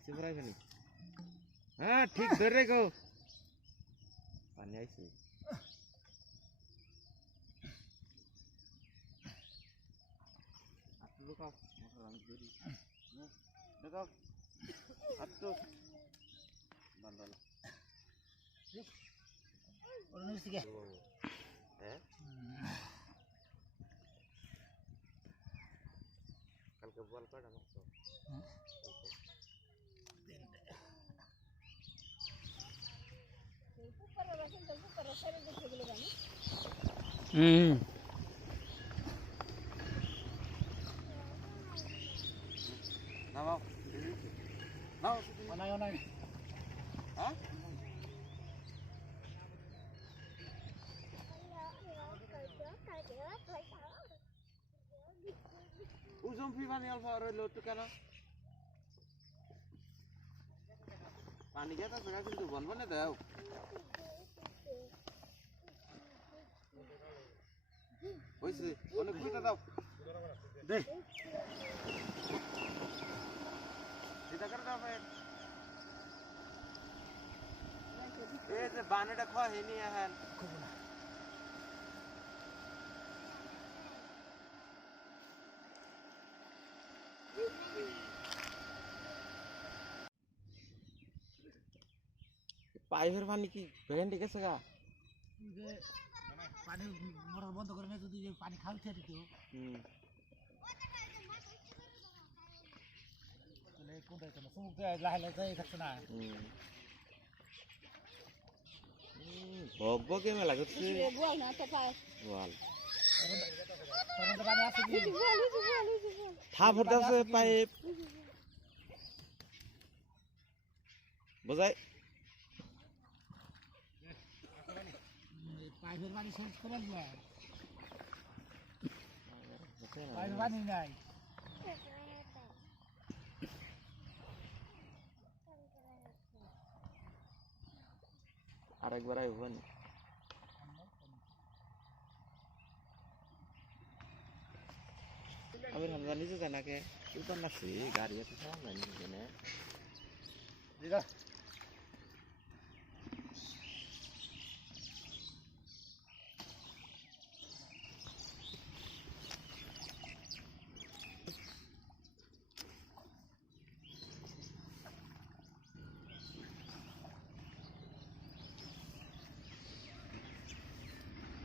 আইছে প্রায় পানি হ্যাঁ ঠিক ধরে গো পানি আইছে আটু লুকাও মোটর আমি ধরি লুকাও আটু বান্দাল ওর নিচে গিয়ে হ্যাঁ কালকে বল কয়টা মারছো নামাও নাও অনাই অনাই হ্যাঁ ওজন ফি পানি অল্প রইল একটু কেন পানি যেটা জায়গা কিন্তু বনবনে দাও হয়েছে অনেক ফুটা দাও দে এটা করে দাও ভাই এই যে বানেটা খাওয়া হয়নি এখন পাইপের পানি কি ভেন্ডি গেছে গা যে পানি মোটর বন্ধ করে যদি পানি খালছে দিত তাহলে কোনটাই তো না সমুদ্র লাহে লাহে থাকছে না ভোগ ভোগে মেলা করছে বল না তো পায় বল তখন তো পানি আছে কি থা ফুটাছে পাইপ বোঝাই পাইপের পানি শেষ করে দিবা পাইপের পানি নাই আরেকবার আইব নি আমি হামজা নিচে যাই নাকে উপার নাছি গাড়ি এত সামনে নিচে না দিদা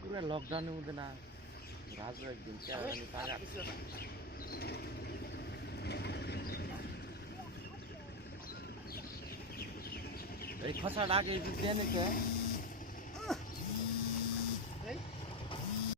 পুরো লকডাউনের মধ্যে না রাজু একদিন এই খসাটা আগে দিয়ে নিতে